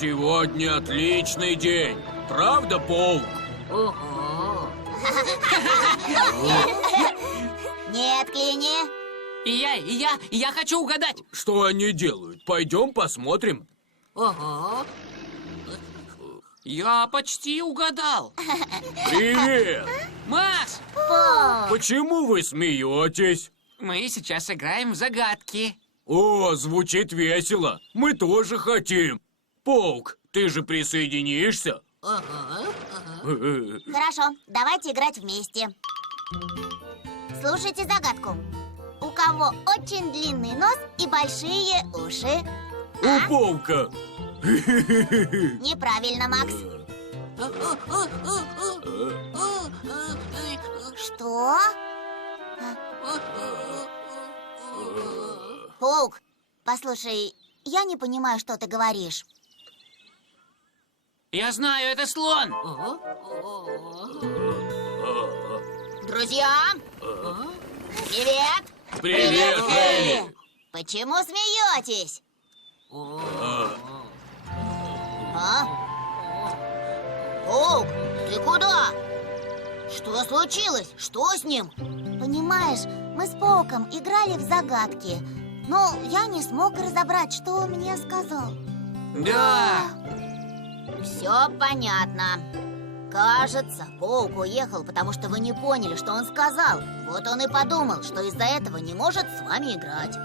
Сегодня отличный день. Правда, Паук? Ого! Нет, Клини. Я хочу угадать. Что они делают? Пойдем посмотрим. Ого! Я почти угадал. Привет! Макс, Почему вы смеетесь? мы сейчас играем в загадки. О, звучит весело. Мы тоже хотим. Паук, ты же присоединишься? Хорошо, давайте играть вместе. Слушайте загадку. У кого очень длинный нос и большие уши? У Паука. Неправильно, Макс. Что? Паук, послушай, я не понимаю, что ты говоришь. Я знаю, это слон. Друзья, привет! Привет, Элли. Почему смеетесь? А? Паук, ты куда? Что случилось? Что с ним? Понимаешь, мы с Пауком играли в загадки, но я не смог разобрать, что он мне сказал. Да. Все понятно. Кажется, Паук уехал, потому что вы не поняли, что он сказал. Вот он и подумал, что из-за этого не может с вами играть.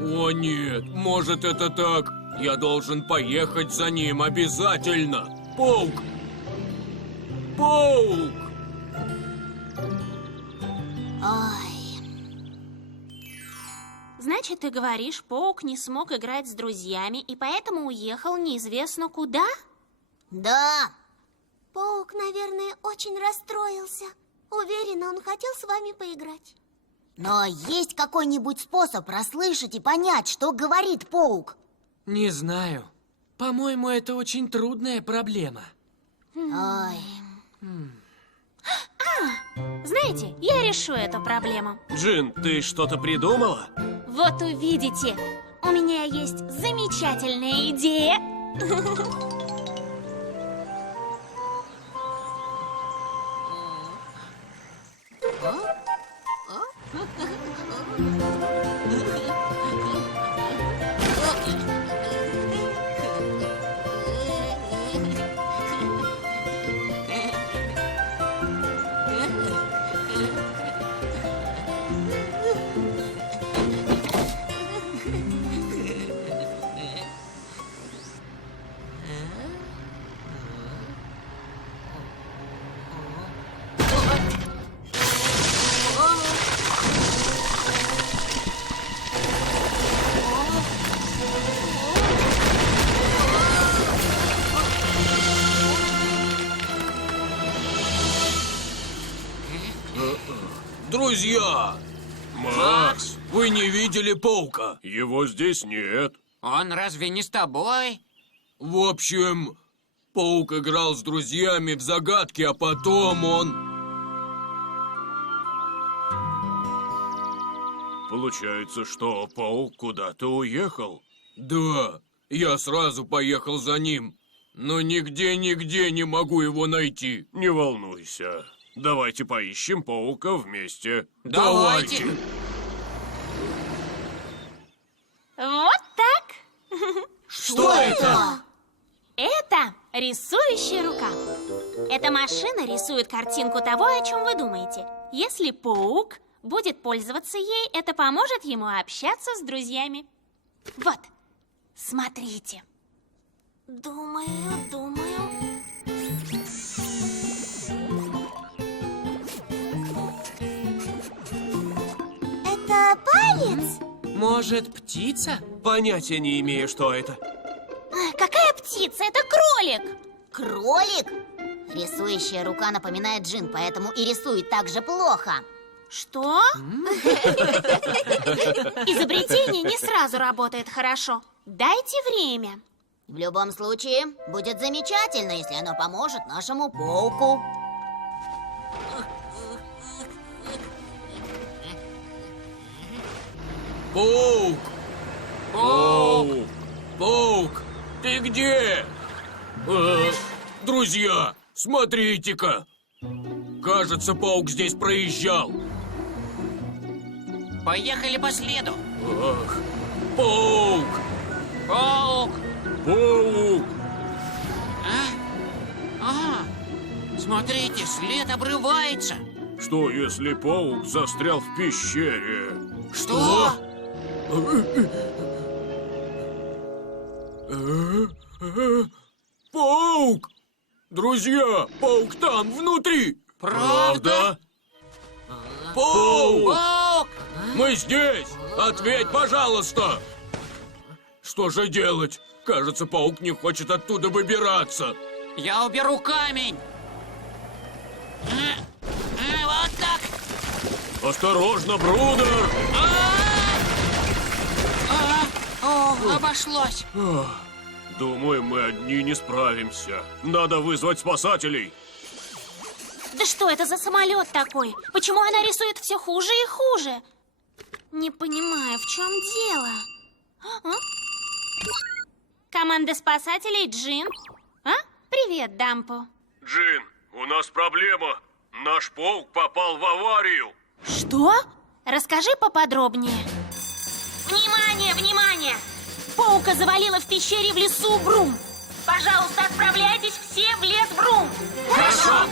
О нет, может это так? Я должен поехать за ним обязательно. Паук! Паук! Ой, Значит, ты говоришь, Паук не смог играть с друзьями и поэтому уехал неизвестно куда? да. Паук, наверное, очень расстроился. Уверена, он хотел с вами поиграть. Но есть какой-нибудь способ расслышать и понять, что говорит Паук? Не знаю. По-моему, это очень трудная проблема. Ой, Знаете, я решу эту проблему. Джин, ты что-то придумала? Вот увидите, у меня есть замечательная идея. Друзья! Макс, вы не видели Паука? Его здесь нет. Он разве не с тобой? В общем, Паук играл с друзьями в загадки, а потом он... Получается, что паук куда-то уехал. Да, я сразу поехал за ним, но нигде не могу его найти. Не волнуйся. Давайте поищем паука вместе. Давайте. Вот так. Что это? Это рисующая рука. Эта машина рисует картинку того, о чем вы думаете. Если Паук будет пользоваться ей, это поможет ему общаться с друзьями. Вот, смотрите. Думаю. это палец? Может, птица? Понятия не имею, что это. Какая птица? Это кролик. Кролик? Рисующая рука напоминает Джин, поэтому и рисует так же плохо. Что? Изобретение не сразу работает хорошо. Дайте время. В любом случае, будет замечательно, если оно поможет нашему Пауку. Паук! Паук! Паук! Ты где? Друзья, смотрите-ка. Кажется, паук здесь проезжал. Поехали по следу. Ах, паук! Паук! Паук! Смотрите, след обрывается. Что, если паук застрял в пещере? Что? Паук! Друзья, паук там, внутри! Правда? Паук! Паук! Мы здесь! Ответь, пожалуйста! Что же делать? Кажется, паук не хочет оттуда выбираться. Я уберу камень. Вот так. Осторожно, Брудер! Обошлось. Думаю, мы одни не справимся. Надо вызвать спасателей. Да что это за самолет такой? Почему она рисует все хуже и хуже? Не понимаю, в чем дело. А? Команда спасателей Джин. А? Привет, Дампо. Джин, у нас проблема. Наш паук попал в аварию. Что? Расскажи поподробнее. Внимание, внимание! Паука завалило в пещере в лесу Брум. Пожалуйста, отправляйтесь все в лес Брум. Хорошо.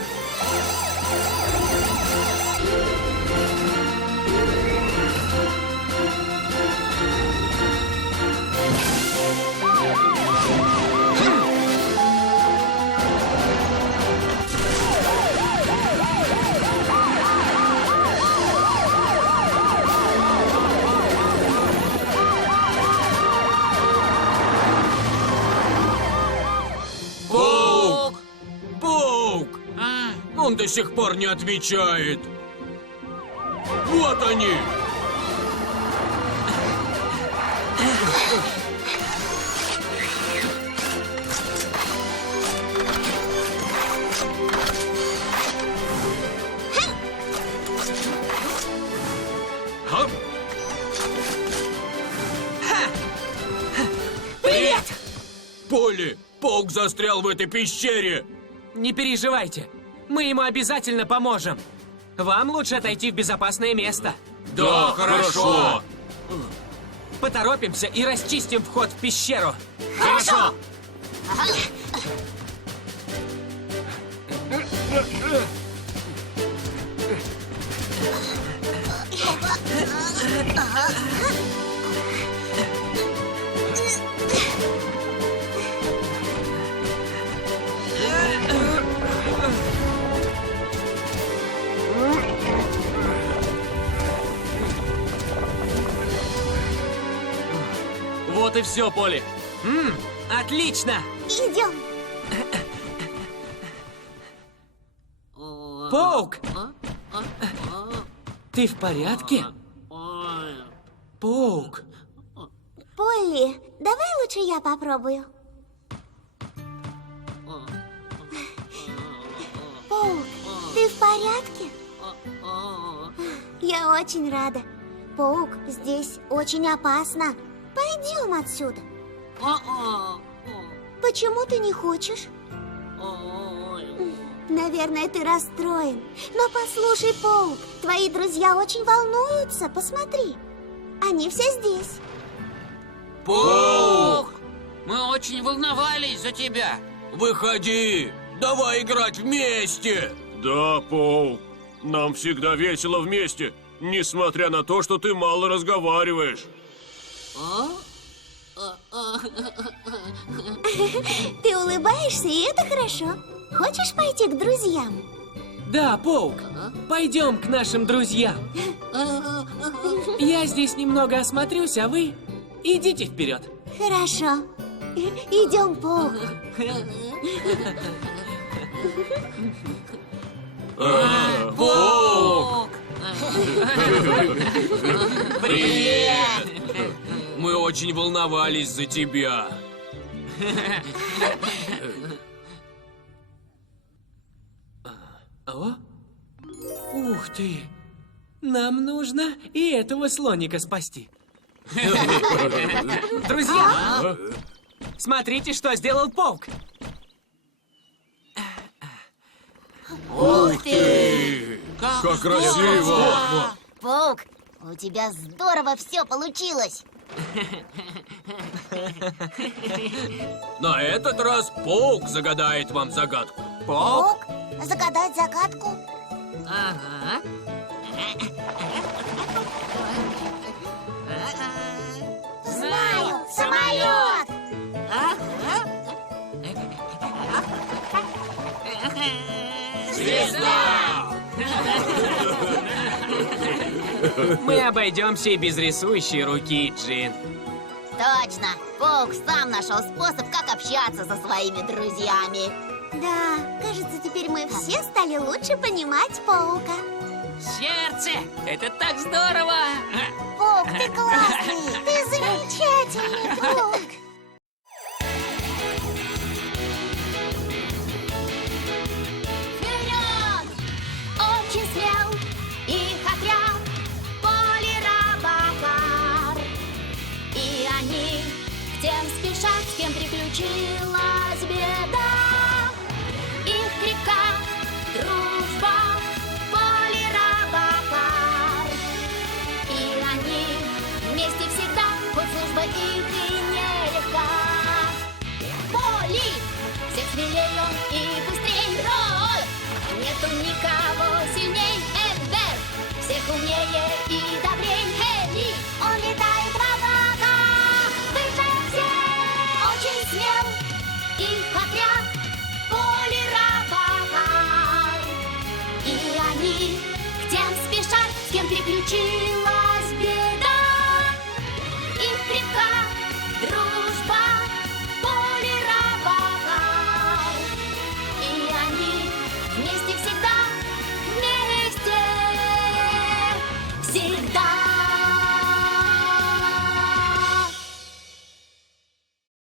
Паук! Паук! А, Он до сих пор не отвечает. Вот они! Ха? Привет! Полли, паук застрял в этой пещере. Не переживайте, мы ему обязательно поможем. Вам лучше отойти в безопасное место. Да, хорошо. Поторопимся и расчистим вход в пещеру. хорошо. Вот и все, Полли. Отлично! Идем. Паук! Ты в порядке? Паук! Полли, давай лучше я попробую. Паук, ты в порядке? Я очень рада. Паук, здесь очень опасно. Пойдем отсюда. Почему ты не хочешь? Наверное, ты расстроен. Но послушай, Паук, твои друзья очень волнуются. Посмотри, они все здесь. Паук, Мы очень волновались за тебя. выходи. Давай играть вместе. Да, паук. Нам всегда весело вместе, несмотря на то, что ты мало разговариваешь. Ты улыбаешься, и это хорошо. Хочешь пойти к друзьям? Да, Паук, пойдем к нашим друзьям. Я здесь немного осмотрюсь, а вы идите вперед. Хорошо. Идем, Паук. Паук, привет. Мы очень волновались за тебя. О? Ух ты! Нам нужно и этого слоника спасти. Друзья, Смотрите, что сделал Паук. Ух ты! Как красиво! Паук, у тебя здорово все получилось. На этот раз Паук загадает вам загадку. Паук, загадать загадку? Ага. Знаю, самолет! Звезда! Мы обойдемся и без рисующей руки, Джин. Точно! Паук сам нашел способ, как общаться со своими друзьями. Да, кажется, теперь мы все стали лучше понимать Паука. Сердце! Это так здорово! Паук, ты классный! Ты замечательный, Паук! Вперед! Очень смел их отряд Полирабакар. И они к тем спешат, с кем приключилась беда. Их крепка дружба Полирабакар. И они вместе всегда, хоть служба их и нелегка. Поли! Всех смелей он и быстрей Рой! Нету никого сильней Эдбер! Всех умнее и добрей Хелли! Он летает в облаках, выше всех! Очень смел их отряд Полирабакар. И они к тем спешат, с кем приключилась